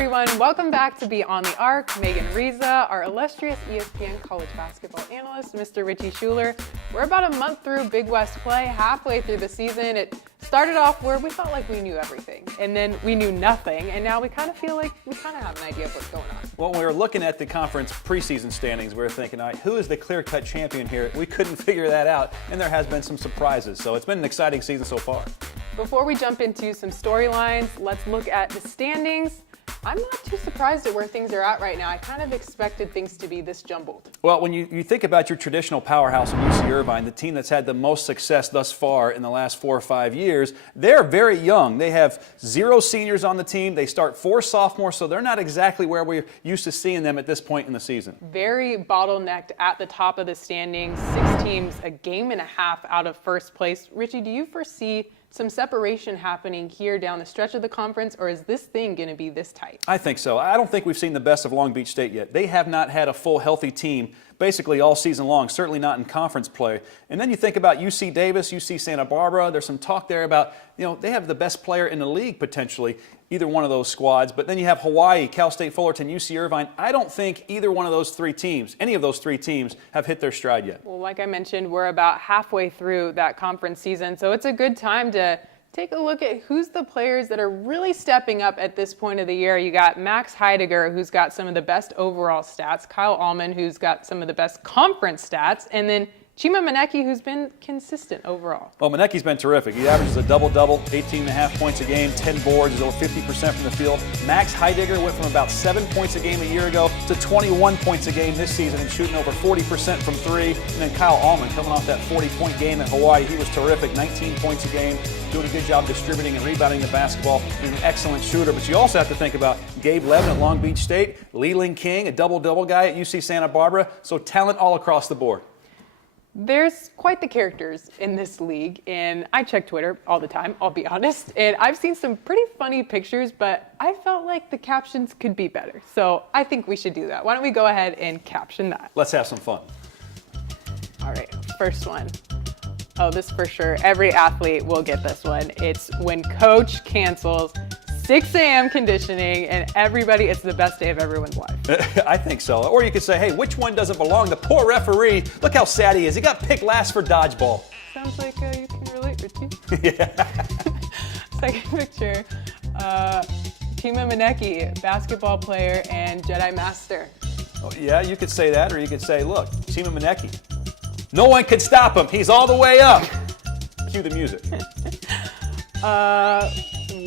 everyone, welcome back to Be on the Arc. Megan Reza, our illustrious ESPN college basketball analyst, Mr. Richie Schueler. We're about a month through Big West play, halfway through the season. It started off where we felt like we knew everything, and then we knew nothing, and now we kind of feel like we kind of have an idea of what's going on. Well, when we were looking at the conference preseason standings, we were thinking, all right, who is the clear-cut champion here? We couldn't figure that out, and there has been some surprises. So it's been an exciting season so far. Before we jump into some storylines, let's look at the standings. I'm not too surprised at where things are at right now. I kind of expected things to be this jumbled. Well, when you think about your traditional powerhouse in UC Irvine, the team that's had the most success thus far in the last 4 or 5 years, they're very young. They have 0 seniors on the team. They start 4 sophomores, so they're not exactly where we're used to seeing them at this point in the season. Very bottlenecked at the top of the standings. 6 teams, a game and a half out of first place. Richie, do you foresee some separation happening here down the stretch of the conference, or is this thing going to be this tight? I think so. I don't think we've seen the best of Long Beach State yet. They have not had a full healthy team basically all season long, certainly not in conference play. And then you think about UC Davis, UC Santa Barbara. There's some talk there about, they have the best player in the league potentially, either one of those squads. But then you have Hawaii, Cal State Fullerton, UC Irvine. I don't think either one of those 3 teams, any of those 3 teams, have hit their stride yet. Well, like I mentioned, we're about halfway through that conference season, so it's a good time to take a look at who's the players that are really stepping up at this point of the year. You got Max Heidegger, who's got some of the best overall stats, Kyle Allman, who's got some of the best conference stats, and then Chima Manecki, who's been consistent overall. Well, Manecki's been terrific. He averages a double-double, 18.5 points a game, 10 boards, is over 50% from the field. Max Heidegger went from about 7 points a game a year ago to 21 points a game this season and shooting over 40% from 3. And then Kyle Allman coming off that 40-point game at Hawaii. He was terrific, 19 points a game, doing a good job distributing and rebounding the basketball. He's an excellent shooter. But you also have to think about Gabe Levin at Long Beach State, Leland King, a double-double guy at UC Santa Barbara. So talent all across the board. There's quite the characters in this league, and I check Twitter all the time, I'll be honest, and I've seen some pretty funny pictures, but I felt like the captions could be better. So I think we should do that. Why don't we go ahead and caption that? Let's have some fun. All right, first one. Oh, this for sure. Every athlete will get this one. It's when coach cancels 6 a.m. conditioning, and it's the best day of everyone's life. I think so. Or you could say, hey, which one doesn't belong? The poor referee, look how sad he is. He got picked last for dodgeball. Sounds like you can relate, Richie. Yeah. Second picture, Chima Manecki, basketball player and Jedi Master. Oh, yeah, you could say that, or you could say, look, Chima Manecki. No one can stop him. He's all the way up. Cue the music.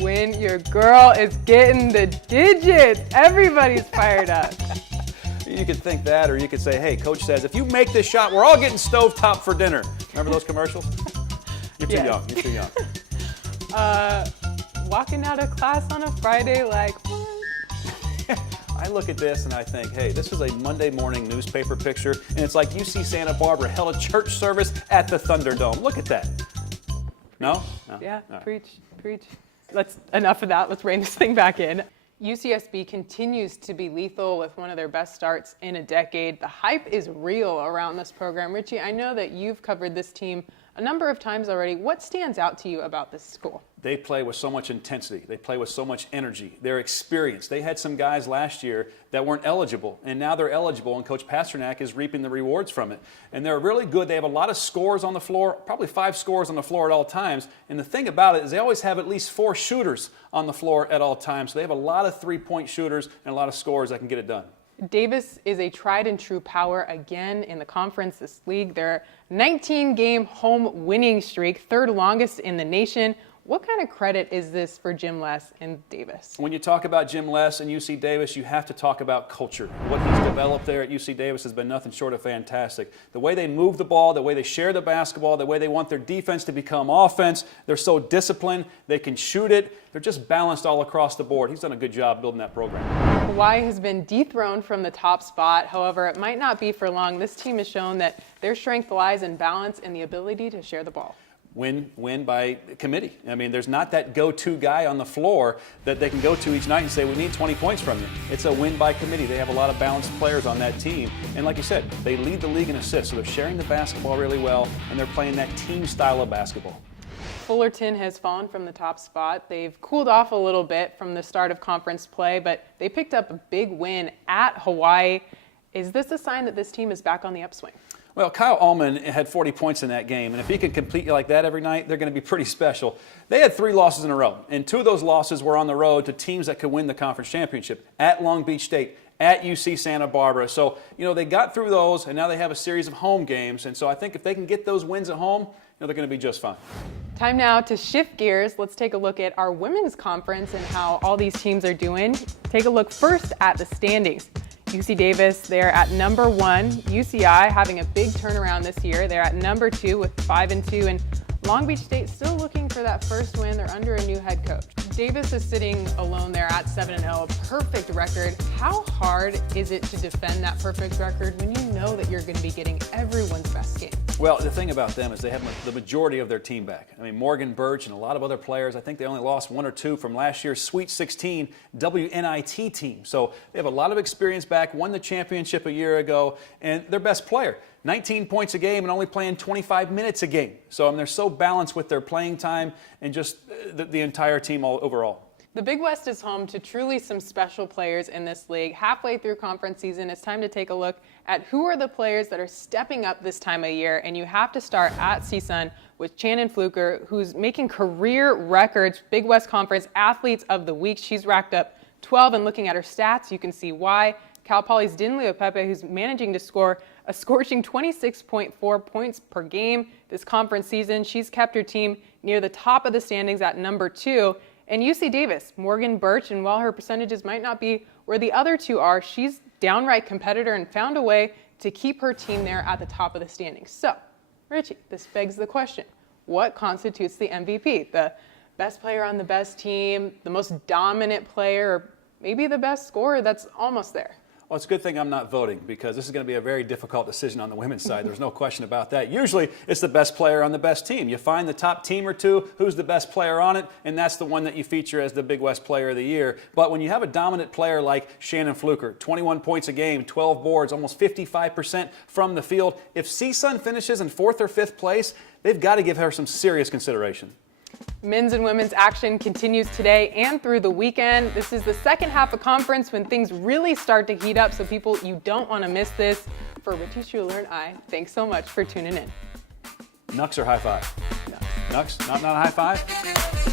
When your girl is getting the digits, everybody's fired up. You could think that, or you could say, hey, coach says, if you make this shot, we're all getting stovetop for dinner. Remember those commercials? You're too young. You're too young. Walking out of class on a Friday like, what? I look at this and I think, hey, this is a Monday morning newspaper picture, and it's like UC Santa Barbara held a church service at the Thunderdome. Look at that. No? Yeah, right. Preach. Enough of that. Let's rein this thing back in. UCSB continues to be lethal with one of their best starts in a decade. The hype is real around this program. Richie, I know that you've covered this team a number of times already. What stands out to you about this school? They play with so much intensity. They play with so much energy. They're experienced. They had some guys last year that weren't eligible, and now they're eligible, and Coach Pasternak is reaping the rewards from it. And they're really good. They have a lot of scores on the floor, probably 5 scores on the floor at all times. And the thing about it is they always have at least 4 shooters on the floor at all times. So they have a lot of 3-point shooters and a lot of scorers that can get it done. Davis is a tried and true power again in the conference this league. Their 19-game home winning streak, 3rd longest in the nation. What kind of credit is this for Jim Les and Davis? When you talk about Jim Les and UC Davis, you have to talk about culture. What he's developed there at UC Davis has been nothing short of fantastic. The way they move the ball, the way they share the basketball, the way they want their defense to become offense. They're so disciplined. They can shoot it. They're just balanced all across the board. He's done a good job building that program. Hawaii has been dethroned from the top spot. However, it might not be for long. This team has shown that their strength lies in balance and the ability to share the ball. Win by committee. I mean, there's not that go-to guy on the floor that they can go to each night and say, we need 20 points from you. It's a win by committee. They have a lot of balanced players on that team. And like you said, they lead the league in assists. So they're sharing the basketball really well, and they're playing that team style of basketball. Fullerton has fallen from the top spot. They've cooled off a little bit from the start of conference play, but they picked up a big win at Hawaii. Is this a sign that this team is back on the upswing? Well, Kyle Ullman had 40 points in that game, and if he can compete like that every night, they're going to be pretty special. They had 3 losses in a row, and 2 of those losses were on the road to teams that could win the conference championship, at Long Beach State, at UC Santa Barbara. So, they got through those, and now they have a series of home games, and so I think if they can get those wins at home, they're going to be just fine. Time now to shift gears. Let's take a look at our women's conference and how all these teams are doing. Take a look first at the standings. UC Davis, they're at number 1. UCI having a big turnaround this year. They're at number 2 with 5-2. And Long Beach State still looking for that first win. They're under a new head coach. Davis is sitting alone there at 7-0, a perfect record. How hard is it to defend that perfect record when you know that you're going to be getting everyone's best game? Well, the thing about them is they have the majority of their team back. I mean, Morgan Birch and a lot of other players, I think they only lost 1 or 2 from last year's Sweet 16 WNIT team. So they have a lot of experience back, won the championship a year ago, and their best player, 19 points a game and only playing 25 minutes a game. So they're so balanced with their playing time and just the entire team overall. The Big West is home to truly some special players in this league. Halfway through conference season, it's time to take a look at who are the players that are stepping up this time of year. And you have to start at CSUN with Shannon Fluker, who's making career records, Big West Conference Athletes of the Week. She's racked up 12, and looking at her stats, you can see why. Cal Poly's Dinley Pepe, who's managing to score a scorching 26.4 points per game this conference season. She's kept her team near the top of the standings at number 2. And UC Davis, Morgan Birch, and while her percentages might not be where the other 2 are, she's downright competitor and found a way to keep her team there at the top of the standings. So, Richie, this begs the question, what constitutes the MVP? The best player on the best team, the most dominant player, or maybe the best scorer that's almost there? Well, it's a good thing I'm not voting because this is going to be a very difficult decision on the women's side. There's no question about that. Usually, it's the best player on the best team. You find the top team or 2, who's the best player on it, and that's the one that you feature as the Big West Player of the Year. But when you have a dominant player like Shannon Fluker, 21 points a game, 12 boards, almost 55% from the field, if CSUN finishes in 4th or 5th place, they've got to give her some serious consideration. Men's and women's action continues today and through the weekend. This is the second half of conference when things really start to heat up, so people, you don't want to miss this. For Richie Schueler and I, thanks so much for tuning in. Nux or high five? Nux. Nux? Not a high five?